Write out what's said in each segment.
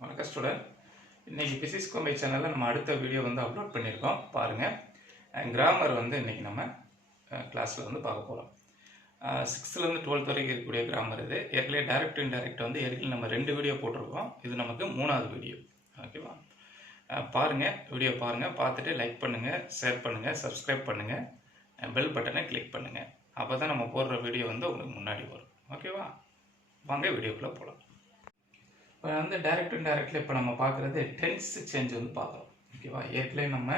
வணக்கம் ஸ்டூடெண்ட். இன்றைக்கி பிசிக்ஸ் கோம்பை சேனலில் நம்ம அடுத்த வீடியோ வந்து அப்லோட் பண்ணியிருக்கோம். பாருங்கள், கிராமர் வந்து இன்றைக்கி நம்ம கிளாஸில் வந்து பார்க்க போகிறோம். 6th-லேருந்து 12th வரைக்கும் இருக்கக்கூடிய கிராமர் இது. ஏற்கனவே டைரக்ட் இன்டைரக்ட் வந்து ஏற்கனவே நம்ம 2 வீடியோ போட்டிருக்கோம். இது நமக்கு 3வது வீடியோ. ஓகேவா? பாருங்கள், வீடியோ பாருங்கள், பார்த்துட்டு லைக் பண்ணுங்கள், ஷேர் பண்ணுங்கள், சப்ஸ்கிரைப் பண்ணுங்கள், பெல் பட்டனை கிளிக் பண்ணுங்கள். அப்போ தான் நம்ம போடுற வீடியோ வந்து உங்களுக்கு முன்னாடி வரும். ஓகேவா? வாங்க வீடியோக்குள்ளே போகலாம். இப்போ வந்து டைரக்ட் இன்டைரக்டில் இப்போ நம்ம பார்க்குறது டென்ஸ் சேஞ்ச் வந்து பார்க்குறோம். ஓகேவா? ஏற்கனவே நம்ம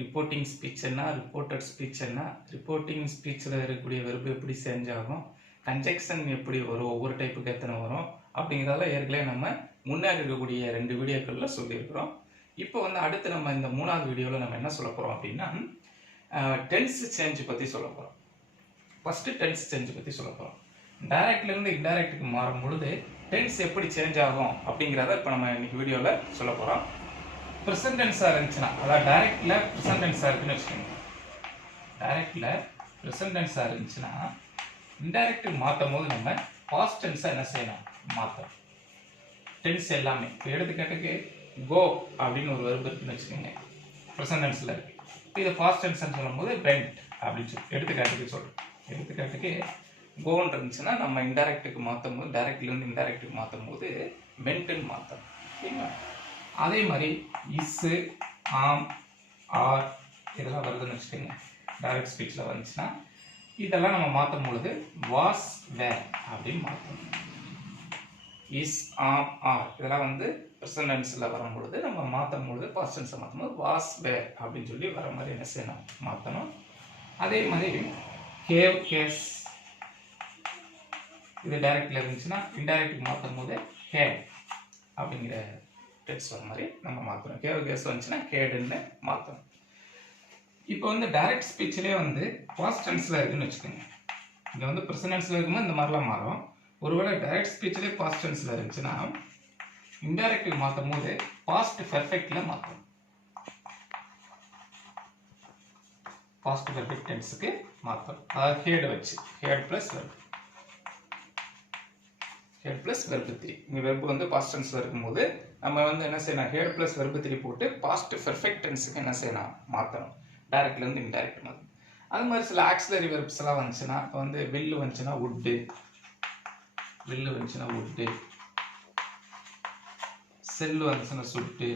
ரிப்போர்ட்டிங் ஸ்பீச் என்ன, ரிப்போர்ட்டட் ஸ்பீச் என்ன, ரிப்போர்ட்டிங் ஸ்பீச்சில் இருக்கக்கூடிய வெர்பு எப்படி சேஞ்ச் ஆகும், கன்ஜெக்ஷன் எப்படி வரும், ஒவ்வொரு டைப்புக்கு எத்தனை வரும் அப்படிங்கிறதால ஏற்கனவே நம்ம முன்னாடி இருக்கக்கூடிய 2 வீடியோக்களில் சொல்லியிருக்கிறோம். இப்போ வந்து அடுத்து நம்ம இந்த 3வது வீடியோவில் நம்ம என்ன சொல்ல போகிறோம் அப்படின்னா டென்ஸ் சேஞ்ச் பற்றி சொல்ல போகிறோம். ஃபஸ்ட்டு டென்ஸ் சேஞ்ச் பற்றி சொல்ல போகிறோம். டைரக்ட்லேருந்து இன்டைரக்டுக்கு மாறும் பொழுது டென்ஸ் எப்படி சேஞ்ச் ஆகும் அப்படிங்கிறத இப்போ நம்ம இன்னைக்கு வீடியோவில் சொல்ல போகிறோம். ப்ரெசன்ட் டென்ஸாக இருந்துச்சுன்னா, அதாவது டைரக்டில் ப்ரெசன்ட் டென்ஸாக இருக்குன்னு வச்சுக்கோங்க. டைரக்டில் ப்ரெசன்ட் டென்ஸாக இருந்துச்சுன்னா இன்டைரக்டுக்கு மாற்றும் போது நம்ம பாஸ்ட் டென்ஸாக என்ன செய்யணும், மாற்றணும். டென்ஸ் எல்லாமே இப்போ எடுத்துக்காட்டுக்கு கோ அப்படின்னு ஒரு வெர்பு இருக்குன்னு வச்சுக்கோங்க, ப்ரெசன்ட் டென்ஸில் இருக்குது. இப்போ இதை பாஸ்ட் டென்ஸ்ன்னு சொல்லும்போது வெண்ட் அப்படின்னு சொல்லி எடுத்துக்காட்டுக்கு சொல்கிறோம். எடுத்துக்காட்டுக்கு கோன்னு இருந்துச்சுன்னா நம்ம இன்டைரக்டுக்கு மாற்றும் போது, டைரக்ட்லேருந்து இன்டைரக்டுக்கு மாற்றும் போது வெண்ட்டுன்னு மாற்றணும். ஓகேங்களா? அதே மாதிரி இஸ்ஸு, ஆம், ஆர் இதெல்லாம் வருதுன்னு வச்சுக்கோங்க. டைரக்ட் ஸ்பீச்சில் வந்துச்சுன்னா இதெல்லாம் நம்ம மாற்றும் பொழுது வாஸ், வேர் அப்படின்னு மாற்றணும். இஸ், ஆம், ஆர் இதெல்லாம் வந்து ப்ரெசன்ட் டென்ஸில் வரும் பொழுது நம்ம மாற்றும் பொழுது பாஸ்ட் டென்ஸை மாற்றும் போது வாஸ், வேர் அப்படின்னு சொல்லி வர மாதிரி என்ன செய்யணும், மாற்றணும். அதே மாதிரி ஹேவ், ஹேஸ் இது டைரக்டில் இருந்துச்சுன்னா இன்டைரக்டுக்கு மாற்றும் போது ஹேவ் அப்படிங்கிற டென்ஸ் வர மாதிரி நம்ம மாற்றணும். ஹேவ், ஹேஸ் வந்துச்சுன்னா ஹேடுன்னு மாற்றணும். இப்போ வந்து டைரக்ட் ஸ்பீச்சிலே வந்து பாஸ்ட் டென்ஸில் இருக்குன்னு வச்சுக்கோங்க. இங்கே வந்து ப்ரெசன்ட் டென்ஸில் இருக்கும்போது இந்த மாதிரிலாம் மாறும். ஒருவேளை டைரக்ட் ஸ்பீச்சிலே பாஸ்ட் டென்ஸில் இருந்துச்சுன்னா இன்டைரக்டுக்கு மாற்றும் போது பாஸ்ட் பெர்ஃபெக்டில் மாற்றணும். பாஸ்ட் பெர்ஃபெக்ட் டென்ஸுக்கு மாற்றணும். அதாவது ஹேடு வச்சு, had plus verb, had plus verb 3. இங்கே வெர்பு வந்து பாஸ்ட் டென்ஸில் இருக்கும்போது நம்ம வந்து என்ன செய்யணும், ஹேட் ப்ளஸ் வெர்பு 3 போட்டு பாஸ்ட் பெர்ஃபெக்ட் டென்ஸுக்கு என்ன செய்யணும், மாற்றணும். டைரக்ட்லேருந்து இன்டைரக்ட் மாற்றணும். அது மாதிரி சில ஆக்சிலரி வெர்ப்ஸ் எல்லாம் வந்துச்சுன்னா, இப்போ வந்து வில்லு வந்துச்சுன்னா வுட்டு, வில்லு வந்துச்சுன்னா வுட்டு, செல்லு வந்துச்சுன்னா சுட்டு,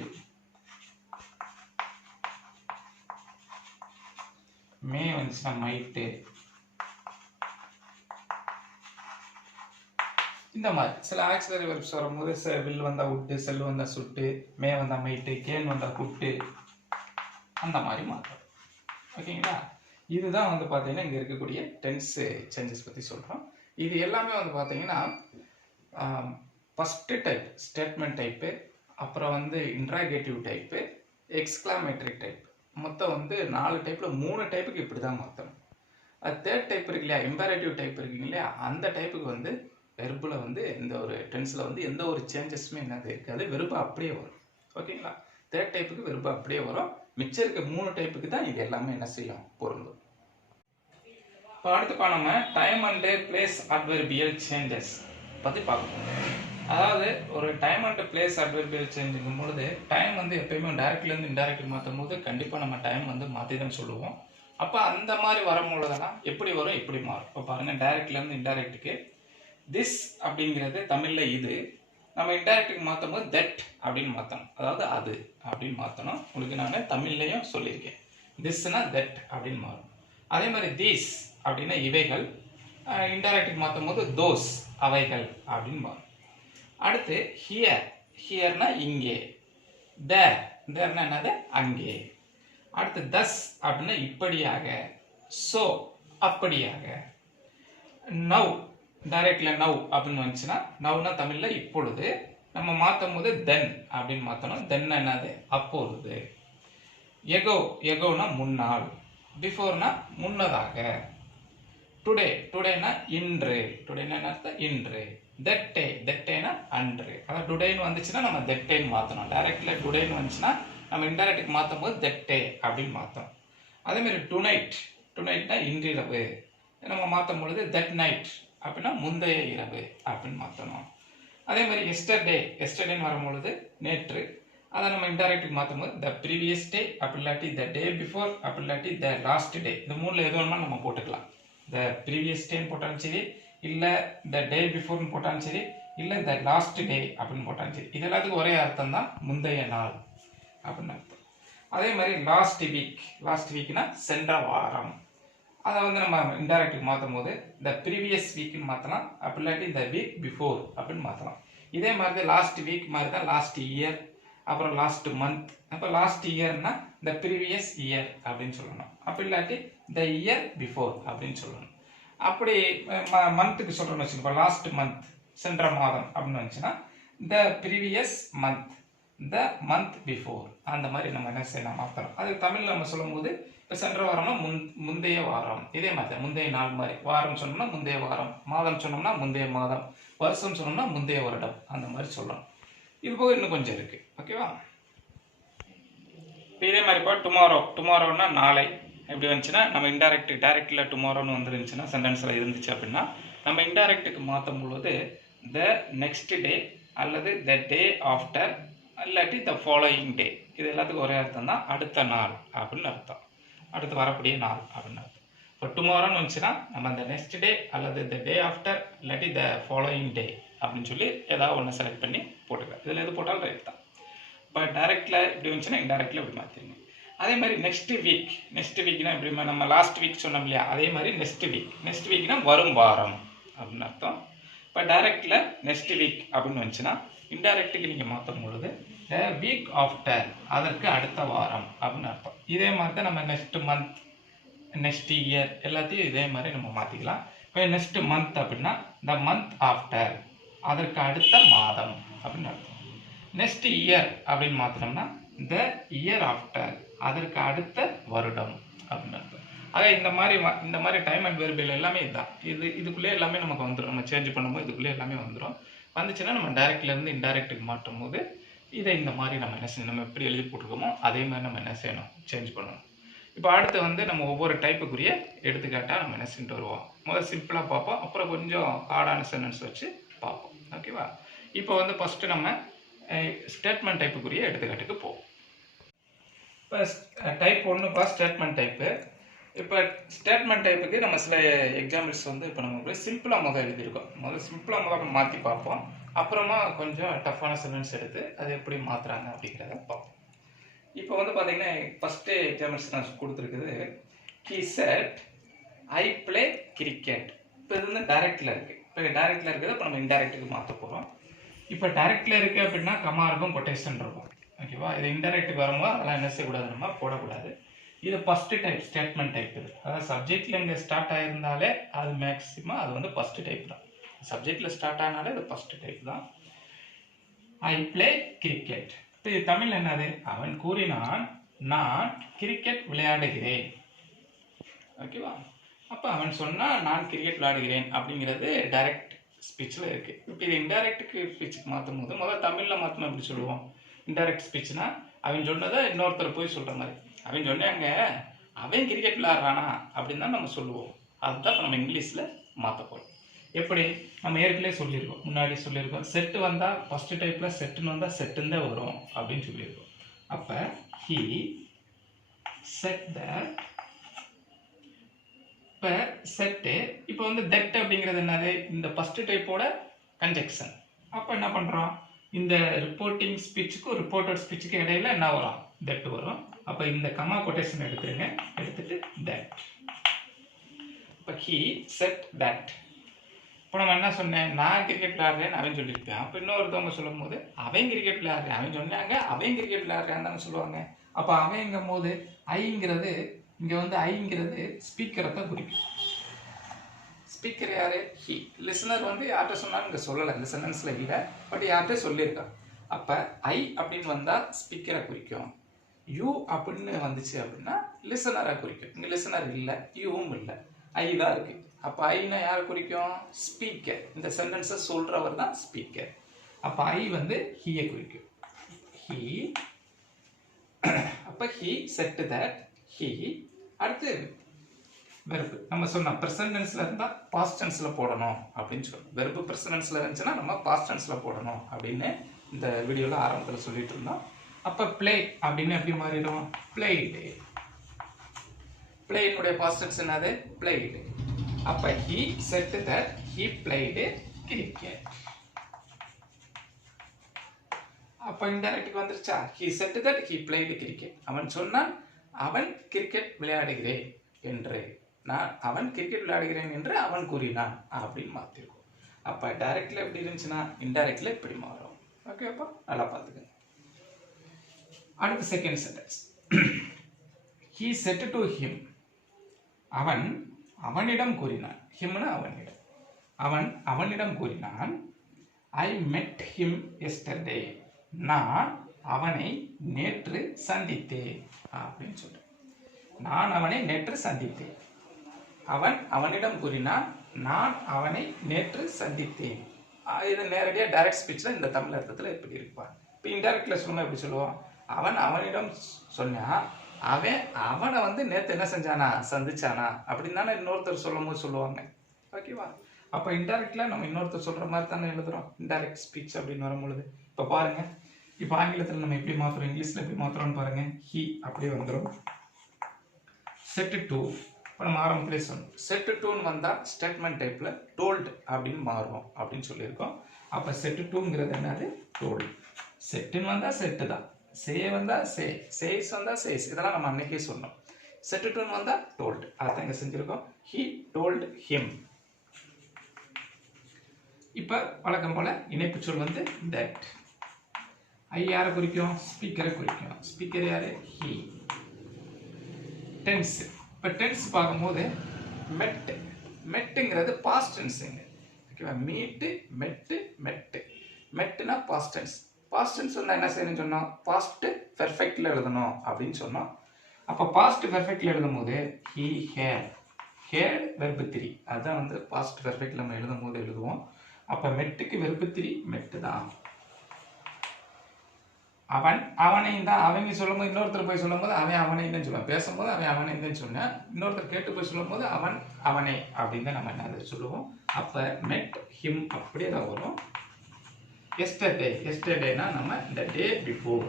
மே வந்துச்சுன்னா மைட்டு, இந்த மாதிரி சில ஆக்சிலரி வெர்ப்ஸ் வரும்போது வில் வந்தா விட்டு, செல் வந்தா சுட்டு, மே வந்தா மைட்டு, கேன் வந்தா குட்டு, அந்த மாதிரி மாற்றம். ஓகேங்களா? இதுதான் வந்து பார்த்தீங்கன்னா இங்கே இருக்கக்கூடிய டென்ஸ் சேஞ்சஸ் பற்றி சொல்கிறோம். இது எல்லாமே வந்து பார்த்தீங்கன்னா ஃபஸ்ட்டு டைப் ஸ்டேட்மெண்ட் டைப்பு, அப்புறம் வந்து இன்ட்ராகேட்டிவ் டைப்பு, எக்ஸ்க்ளாமேட்டரி டைப், மொத்தம் வந்து 4 டைப்பில் 3 டைப்புக்கு இப்படி தான் மாற்றணும். அது தேர்ட் டைப் இருக்கு இல்லையா, இம்பேரேட்டிவ் டைப் இருக்குங்க இல்லையா, அந்த டைப்புக்கு வந்து வெர்பில் வந்து எந்த ஒரு டென்ஸில் வந்து எந்த ஒரு சேஞ்சஸுமே என்னது இருக்காது, வெர்பு அப்படியே வரும். ஓகேங்களா? தேர்ட் டைப்புக்கு வெர்பு அப்படியே வரும். மிச்சம் இருக்க 3 டைப்புக்கு தான் இது எல்லாமே என்ன செய்யும், பொருந்தும். இப்போ அடுத்துப்பா நம்ம டைம் அண்ட் பிளேஸ் அட்வெர்பியல் சேஞ்சஸ் பற்றி பார்க்கணும். அதாவது ஒரு டைம் அண்ட் பிளேஸ் அட்வெர்பியல் சேஞ்சுங்கும் பொழுது டைம் வந்து எப்பயுமே டைரக்ட்லேருந்து இன்டைரக்ட் மாற்றும் போது கண்டிப்பாக நம்ம டைம் வந்து மாற்றி தான் சொல்லுவோம். அப்போ அந்த மாதிரி வரும்பொழுதெல்லாம் எப்படி வரும், எப்படி மாறும். இப்போ பாருங்கள், டைரக்ட்லேருந்து இன்டைரக்டுக்கு திஸ் அப்படிங்கிறது தமிழில் இது, நம்ம இன்டைரக்டுக்கு மாற்றும் போது தட் அப்படின்னு மாற்றணும். அதாவது அது அப்படின்னு மாற்றணும். உங்களுக்கு நான் தமிழ்லையும் சொல்லியிருக்கேன். திஸ்னா தட் அப்படின்னு மாறும். அதே மாதிரி தீஸ் அப்படின்னா இவைகள், இன்டைரக்டுக்கு மாற்றும் போது தோஸ் அவைகள் அப்படின்னு மாறும். அடுத்து ஹியர், ஹியர்னா இங்கே, தேர், தேர்னா என்னது அங்கே. அடுத்து தஸ் அப்படின்னா இப்படியாக, சோ அப்படியாக. நவ், டைரக்ட்ல நவ் அப்படின்னு வந்துச்சுன்னா, நவ்னா தமிழ்ல இப்பொழுது, நம்ம மாற்றும் போது தென் அப்படின்னு மாற்றணும். தென் என்னது அப்பொழுது. எகோ, எகோனா முன்னால், பிஃபோர்னா முன்னதாக. டுடே, டுடேனா இன்று, டுடேனா என்ன இன்று. தட்டே, தட்டேனா அன்று. அதாவது டுடேன்னு வந்துச்சுன்னா நம்ம தட்டேன்னு மாற்றணும். டைரக்ட்ல டுடேன்னு வந்துச்சுன்னா நம்ம இன்டைரக்டுக்கு மாற்றும் போது தட்டே அப்படின்னு மாற்றணும். அதே மாதிரி டுநைட், டுநைட்னா இன்றிரவு, நம்ம மாற்றும் பொழுது தட் நைட் அப்படின்னா முந்தைய இரவு அப்படின்னு மாற்றணும். அதே மாதிரி எஸ்டர்டேன்னு வரும்பொழுது நேற்று. அதை நம்ம இன்டைரக்ட்டுக்கு மாற்றும் போது த ப்ரீவியஸ் டே, அப்படி இல்லாட்டி த டே பிஃபோர், அப்படி இல்லாட்டி த லாஸ்ட் டே. இந்த மூணில் எது வேணுமா நம்ம போட்டுக்கலாம். த ப்ரீவியஸ் டேன்னு போட்டாலும் சரி, இல்லை த டே பிஃபோர்னு போட்டாலும் சரி, இல்லை த லாஸ்ட் டே அப்படின்னு போட்டாலும் சரி. இது எல்லாத்துக்கும் ஒரே அர்த்தம் தான், முந்தைய நாள் அப்படின்னு அர்த்தம். அதே மாதிரி லாஸ்ட் வீக்னா சென்ற வாரம். அதை வந்து நம்ம இன்டைரக்ட்டுக்கு மாற்றும் போது த ப்ரீவியஸ் வீக்னு மாற்றலாம், அப்படி இல்லாட்டி த வீக் பிஃபோர் அப்படின்னு மாற்றலாம். இதே மாதிரி தான் லாஸ்ட் வீக் மாதிரி தான் லாஸ்ட் இயர், அப்புறம் லாஸ்ட் மந்த். அப்போ லாஸ்ட் இயர்னா த ப்ரீவியஸ் இயர் அப்படின்னு சொல்லணும், அப்படி இல்லாட்டி த இயர் பிஃபோர் அப்படின்னு சொல்லணும். அப்படி மந்த்துக்கு சொல்கிறோம்னு வச்சுக்கோங்க, லாஸ்ட் மந்த் சென்ற மாதம் அப்படின்னு வந்துச்சுன்னா the previous month, the month before. அந்த மாதிரி நம்ம என்ன செய்யலாம், மாற்றலாம். அது தமிழில் நம்ம சொல்லும் போது இப்போ சென்ற வாரம்னா முந்தைய வாரம். இதே மாதிரி தான் முந்தைய நாள் மாதிரி. வாரம் சொன்னோம்னா முந்தைய வாரம், மாதம் சொன்னோம்னா முந்தைய மாதம், வருஷம் சொன்னோம்னா முந்தைய வருடம். அந்த மாதிரி சொல்லலாம். இது போக இன்னும் கொஞ்சம் இருக்கு. ஓகேவா? இப்போ இதே மாதிரி இப்போ டுமாரோன்னா நாளை எப்படி வந்துச்சுன்னா, நம்ம டைரக்டில் டுமாரோன்னு வந்துருந்துச்சுன்னா சென்டென்ஸில் இருந்துச்சு அப்படின்னா நம்ம இன்டைரக்ட்டுக்கு மாற்றும் பொழுது த நெக்ஸ்ட் டே அல்லது த டே ஆஃப்டர் இல்லாட்டி த ஃபாலோயிங் டே. இது எல்லாத்துக்கும் ஒரே அர்த்தம் தான், அடுத்த நாள் அப்படின்னு அர்த்தம், அடுத்து வரக்கூடிய நாள் அப்படின்னு அர்த்தம். இப்போ டுமாரோன்னு வந்துச்சுன்னா நம்ம அந்த நெக்ஸ்ட் டே அல்லது த டே ஆஃப்டர் இல்லாட்டி த ஃபாலோயிங் டே அப்படின்னு சொல்லி ஏதாவது ஒன்று செலக்ட் பண்ணி போட்டுக்கலாம். இதில் எது போட்டாலும் ரைட் தான். இப்போ டைரக்டில் இப்படி வந்துச்சுன்னா இன்டைரக்டில் இப்படி மாற்றிடுங்க. அதே மாதிரி நெக்ஸ்ட் வீக்னா இப்படி நம்ம லாஸ்ட் வீக் சொன்னோம் இல்லையா, அதே மாதிரி நெக்ஸ்ட் வீக்னா வரும் வாரம் அப்படின்னு அர்த்தம். இப்போ டைரக்டில் நெக்ஸ்ட் வீக் அப்படின்னு வந்துச்சுன்னா இன்டைரக்ட்டுக்கு நீங்கள் மாற்றும் பொழுது வீக் ஆஃப்டர், அதற்கு அடுத்த வாரம் அப்படின்னு அர்த்தம். இதே மாதிரி தான் நம்ம நெக்ஸ்ட் மந்த், நெக்ஸ்ட் இயர் எல்லாத்தையும் இதே மாதிரி நம்ம மாற்றிக்கலாம். இப்போ நெக்ஸ்ட் மந்த் அப்படின்னா த மந்த் ஆஃப்டர், அதற்கு அடுத்த மாதம் அப்படின்னு அர்த்தம். நெக்ஸ்ட் இயர் அப்படின்னு மாற்றினோம்னா த இயர் ஆஃப்டர், அதற்கு அடுத்த வருடம் அப்படின்னு அர்த்தம். ஆக இந்த மாதிரி டைம் அண்ட் வெர்பியல் எல்லாமே இதுதான். இதுக்குள்ளே எல்லாமே நமக்கு வந்துடும். நம்ம சேஞ்ச் பண்ணும்போது இதுக்குள்ளே எல்லாமே வந்துடும். வந்துச்சுன்னா நம்ம டைரக்ட்லேருந்து இன்டைரக்ட்டுக்கு மாற்றும் போது இதை இந்த மாதிரி நம்ம என்ன செய்யணும், நம்ம எப்படி எழுதி போட்டிருக்கோமோ அதே மாதிரி நம்ம என்ன செய்யணும், சேஞ்ச் பண்ணணும். இப்போ அடுத்து வந்து நம்ம ஒவ்வொரு டைப்புக்குரிய எடுத்துக்காட்டாக நம்ம என்ன செஞ்சுட்டு வருவோம். முதல்ல சிம்பிளாக பார்ப்போம், அப்புறம் கொஞ்சம் ஹார்டான சென்டென்ஸ் வச்சு பார்ப்போம். ஓகேவா? இப்போ வந்து ஃபஸ்ட்டு நம்ம ஸ்டேட்மெண்ட் டைப்புக்குரிய எடுத்துக்காட்டுக்கு போவோம். இப்போ டைப் 1 ஸ்டேட்மெண்ட் டைப்பு. இப்போ ஸ்டேட்மெண்ட் டைப்புக்கு நம்ம சில எக்ஸாம்பிள்ஸ் வந்து இப்போ நம்ம சிம்பிளாக முதல் எழுதியிருக்கோம். சிம்பிளாக மாற்றி பார்ப்போம். அப்புறமா கொஞ்சம் டஃப்பான சென்டென்ஸ் எடுத்து அதை எப்படி மாற்றுறாங்க அப்படிங்கிறத பார்ப்போம். இப்போ வந்து பார்த்தீங்கன்னா ஃபஸ்ட்டு எக்ஸாம்பிள்ஸ் நான் கொடுத்துருக்குது. He said I play cricket. இப்போ இது வந்து டைரக்டில் இருக்குது. இப்போ டைரக்டில் இருக்கிறத இப்போ நம்ம இன்டைரக்ட்டுக்கு மாற்ற போகிறோம். இப்போ டைரக்டில் இருக்குது அப்படின்னா கமா இருக்கும், கொட்டேஷன் இருக்கும். ஓகேவா? இது இன்டைரக்ட்டுக்கு வரும்போது அதெல்லாம் என்ன செய்யக்கூடாது, நம்ம போடக்கூடாது. இது ஃபஸ்ட்டு டைப் ஸ்டேட்மெண்ட் டைப். இது அதாவது சப்ஜெக்டில் இங்கே ஸ்டார்ட் ஆகிருந்தாலே அது மேக்ஸிமம் அது வந்து ஃபஸ்ட்டு டைப் தான். சப்ஜெக்டில் ஸ்டார்ட் ஆனாலே இது ஃபஸ்ட்டு டைப் தான். ஐ பிளே கிரிக்கெட். இப்போ இது தமிழ் என்னது, அவன் கூறினான் நான் கிரிக்கெட் விளையாடுகிறேன். ஓகேவா? அப்போ அவன் சொன்னால் நான் கிரிக்கெட் விளையாடுகிறேன் அப்படிங்கிறது டைரக்ட் ஸ்பீச்சில் இருக்குது. இப்போ இது இன்டைரக்ட்டுக்கு ஸ்பீச்சுக்கு மாற்றும் போது முதல்ல தமிழில் மாற்றணும் எப்படி சொல்லுவோம். இன்டைரக்ட் ஸ்பீச்னா அவன் சொன்னதை இன்னொருத்தர் போய் சொல்கிற மாதிரி. அவன் சொன்னாங்க அவன் கிரிக்கெட் விளையாடுறானா அப்படின்னு தான் நம்ம சொல்லுவோம். அதுதான் இப்போ நம்ம இங்கிலீஷில் மாற்ற போகிறோம். எப்படி நம்ம ஏற்கனவே சொல்லியிருக்கோம், முன்னாடி சொல்லியிருக்கோம். செட்டு வந்தால் ஃபஸ்ட்டு டைப்பில் செட்டுன்னு வந்தால் செட்டுன்னு தான் வரும் அப்படின்னு சொல்லியிருக்கோம். அப்போ ஹி செட் தட். இப்போ செட்டு இப்போ வந்து தட் அப்படிங்கிறது என்னது, இந்த ஃபஸ்ட்டு டைப்போட கன்ஜெக்ஷன். அப்போ என்ன பண்ணுறோம், இந்த ரிப்போர்ட்டிங் ஸ்பீச்சுக்கும் ரிப்போர்ட்டட் ஸ்பீச்சுக்கும் இடையில என்ன வரும், தட் வரும். அப்போ இந்த கமா கொட்டேஷன் எடுத்துருங்க, எடுத்துட்டு தட். இப்போ ஹி செட் தட். இப்போ நம்ம என்ன சொன்னேன், நான் கிரிக்கெட் விளையாடுறேன்னு அவன் சொல்லியிருப்பேன். அப்போ இன்னொருத்தவங்க சொல்லும் போது அவன் கிரிக்கெட் விளையாடுறேன், அவன் சொன்னாங்க அவன் கிரிக்கெட் விளையாடுறேன்னு தானே சொல்லுவாங்க. அப்போ அவங்கும் போது ஐங்கிறது இங்கே வந்து ஐங்கிறது ஸ்பீக்கரை தான் குறிக்கும். ஸ்பீக்கர் யார், ஹி. லிசனர் வந்து யார்கிட்ட சொன்னாலும் இங்கே சொல்லலை, இந்த சென்டென்ஸில் இல்லை, பட் யார்கிட்ட சொல்லியிருக்கான். அப்போ ஐ அப்படின்னு வந்தால் ஸ்பீக்கரை குறிக்கும். யூ அப்படின்னு வந்துச்சு அப்படின்னா லிசனரை குறிக்கும். இங்கே லிசனர் இல்லை, யூவும் இல்லை, ஐ தான் இருக்குது. அப்போ ஐனா யாரை குறிக்கும், ஸ்பீக்கர். இந்த சென்டென்ஸை சொல்கிறவர் தான் ஸ்பீக்கர். அப்போ ஐ வந்து ஹீயை குறிக்கும். ஹீ. அப்போ ஹீ செட் தட், ஹீ. அடுத்து வெர்பு நம்ம சொன்னோம் ப்ரெசன்ட் டென்ஸ்ல இருந்தால் பாஸ்ட் டென்ஸில் போடணும் அப்படின்னு சொன்னோம். வெர்பு ப்ரெசன்ட் டென்ஸ்ல இருந்துச்சுன்னா நம்ம பாஸ்ட் டென்ஸில் போடணும் அப்படின்னு இந்த வீடியோவில் ஆரம்பத்தில் சொல்லிட்டு இருந்தோம். அப்போ ப்ளே அப்படின்னு எப்படி மாறிடும்? பிளேடு. பிளேயினுடைய பாஸ்ட் டென்ஸ் என்னது? பிளேடு. அப்போ he said that he played cricket. அப்போ இன்டைரக்ட்டுக்கு வந்துருச்சா? he said that he played cricket. அவன் சொன்னான் அவன் கிரிக்கெட் விளையாடுகிறேன் என்று. அவன் கிரிக்கெட் விளையாடுகிறேன் என்று அவன் கூறினான் அப்படின்னு மாற்றிருக்கோம். அப்போ டைரக்ட்ல எப்படி இருந்துச்சுன்னா இன்டைரக்ட்ல இப்படி மாறும். ஓகேப்பா, நல்லா பார்த்துக்கங்க. அடுத்த second sentence. he said to him. அவன் அவனிடம் கூறினான். ஹிம்னா அவனிடம். அவன் அவனிடம் கூறினான் I met him yesterday. நான் அவனை நேற்று சந்தித்தேன் அப்படின்னு சொல்றேன். நான் அவனை நேற்று சந்தித்தேன். அவன் அவனிடம் கூறினான் நான் அவனை நேற்று சந்தித்தேன். இது நேரடியாக டைரக்ட் ஸ்பீச்சில் இந்த தமிழ் அர்த்தத்தில் எப்படி இருப்பான். இப்போ இன்டைரக்ட்ல சொன்னா எப்படி சொல்லுவான்? அவன் அவனிடம் சொன்னா அவன் அவனை வந்து நேற்று என்ன செஞ்சானா சந்திச்சானா அப்படின்னு தானே இன்னொருத்தர் சொல்லும் போது சொல்லுவாங்க. ஓகேவா? அப்போ இன்டைரக்ட்ல நம்ம இன்னொருத்தர் சொல்ற மாதிரி தானே எழுதுறோம் இன்டைரக்ட் ஸ்பீச் அப்படின்னு வரும்பொழுது. இப்போ பாருங்க, இப்போ ஆங்கிலத்தில் நம்ம எப்படி மாத்துறோம், இங்கிலீஷ்ல எப்படி மாத்துறோம்னு பாருங்க. he அப்படியே வந்துடும். set to இப்போ நம்ம ஆரம்பத்திலே சொன்னோம். set toன்னு வந்தா ஸ்டேட்மெண்ட் டைப்ல told அப்படின்னு மாறும் அப்படின்னு சொல்லியிருக்கோம். அப்போ set toங்கிறது என்னது? told. setன்னு வந்தா set தான், say வந்தா say, says வந்தா says. இதெல்லாம் நம்ம அன்னைக்கே சொன்னோம். set toன்னு வந்தா told. அதான் இங்க செஞ்சிருக்கோம். he told him. இப்போ வழக்கம் போல இணைப்பு சொல் வந்து that. ஐ யாரை குறிக்கும்? ஸ்பீக்கரை குறிக்கும். ஸ்பீக்கர் யாரு? he. டென்ஸ். இப்போ டென்ஸ் பார்க்கும்போது மெட். மெட்டுங்கிறது பாஸ்ட் டென்ஸுங்க. ஓகேவா? மீட்டு மெட்டு மெட்டு. மெட்டுனா பாஸ்ட் டென்ஸ். பாஸ்ட் டென்ஸ் வந்து என்ன செய்யணும்னு சொன்னோம்? பாஸ்ட் பெர்ஃபெக்ட்ல எழுதணும் அப்படின்னு சொன்னோம். அப்போ பாஸ்ட் பெர்ஃபெக்ட்ல எழுதும் போது he had. had verb 3. அதான் வந்து பாஸ்ட் பெர்ஃபெக்ட்ல நம்ம எழுதும் போது எழுதுவோம். அப்போ மெட்டுக்கு வெர்பு 3 மெட்டு தான். அவன் அவனை தான். அவங்க சொல்லும் போது இன்னொருத்தர் போய் சொல்லும் போது அவன் அவனை தான் சொல்லுவான். பேசும்போது அவன் அவனை தான் சொன்னேன். இன்னொருத்தர் கேட்டு போய் சொல்லும் போது அவன் அவனை அப்படின்னு தான் நம்ம என்ன சொல்லுவோம். அப்போ மெட் ஹிம் அப்படியே தான் வரும். எஸ்டர்டே. எஸ்டர்டேனா நம்ம இந்த டே பிஃபோர்.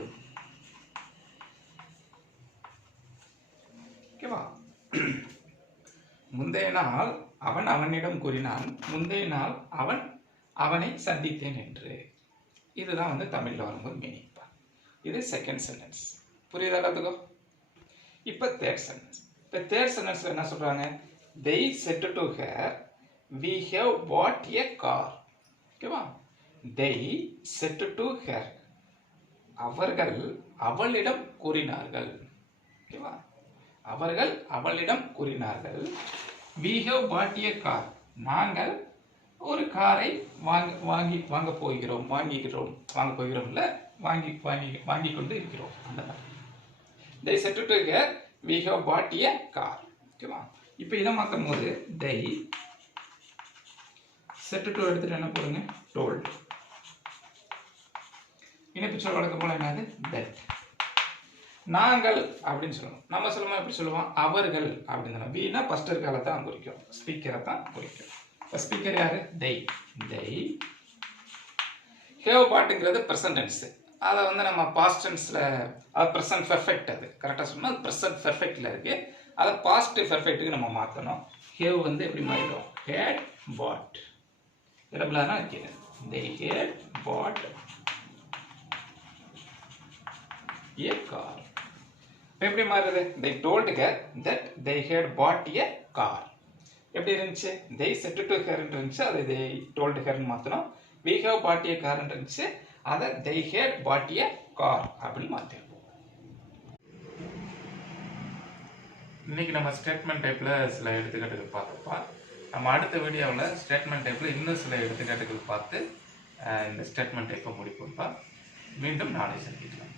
ஓகேவா? முந்தைய நாள் அவன் அவனிடம் கூறினான் முந்தைய நாள் அவன் அவனை சந்தித்தேன் என்று. இதுதான் வந்து தமிழ்ல வரும்போது மீனிங். இது செகண்ட் சென்டென்ஸ். புரியுதா எல்லாத்துக்கும்? இப்போ தேர்ட் சென்டென்ஸ். இப்போ தேர்ட் சென்டென்ஸ்ல என்ன சொல்றாங்க? they said to her we have bought a car. ஓகேவா? they said to her அவர்கள் அவளிடம் கூறினார்கள். ஓகேவா? அவர்கள் அவளிடம் கூறினார்கள் we have bought a car. நாங்கள் ஒரு காரை வாங்க போகிறோம். வாங்க போகிறோம் இல்ல, வாங்கி கொண்டு இருக்கிறோம். அந்த மாதிரி they said to her we have bought a car. ஓகேவா? இப்போ இதை மாற்றும் போது they said to எடுத்துட்டு என்ன போடுங்க? told. இணைப்பு சொல் வழக்கம் போல என்னது? that. நாங்கள் அப்படின்னு சொல்லணும். நம்ம சொல்லுவோம் எப்படி சொல்லுவோம்? அவர்கள் அப்படின்னு சொல்லணும். வீணா ஃபர்ஸ்ட் இருக்கால தான் குறிக்கும், ஸ்பீக்கரை தான் குறிக்கும். இப்போ ஸ்பீக்கர் யாரு? they. they have bought-ங்கிறது பிரசன்ட் டென்ஸ். அதை வந்து நம்ம பாஸ்ட் டென்ஸ்ல அது பிரசன்ட் பெர்ஃபெக்ட். அது கரெக்டாக சொன்னால் அது பிரசன்ட் பெர்ஃபெக்ட்ல இருக்கு. அதை பாஸ்ட் பெர்ஃபெக்ட்டுக்கு நம்ம மாற்றணும். ஹேவ் வந்து எப்படி மாறிடும்? had bought. இடம்லாம் இருக்கிறது. they had bought a car. எப்படி மாறுது? they told her that they had bought a car. எப்படி இருந்துச்சு? they said to her இருந்துச்சு, அதை they told her மாத்தணும். we have bought a car இருந்துச்சு, அதை they had bought a car அப்படின்னு மாத்திருப்போம். இன்னைக்கு நம்ம ஸ்டேட்மெண்ட் டைப்ல சில எடுத்துக்காட்டுகள் பார்த்தோம்ப்பா. நம்ம அடுத்த வீடியோவில் ஸ்டேட்மெண்ட் டைப்ல இன்னும் சில எடுத்துக்காட்டுகள் பார்த்து இந்த ஸ்டேட்மெண்ட் டைப்பை முடிப்போம்ப்பா. மீண்டும் நாளை சந்திக்கலாம்.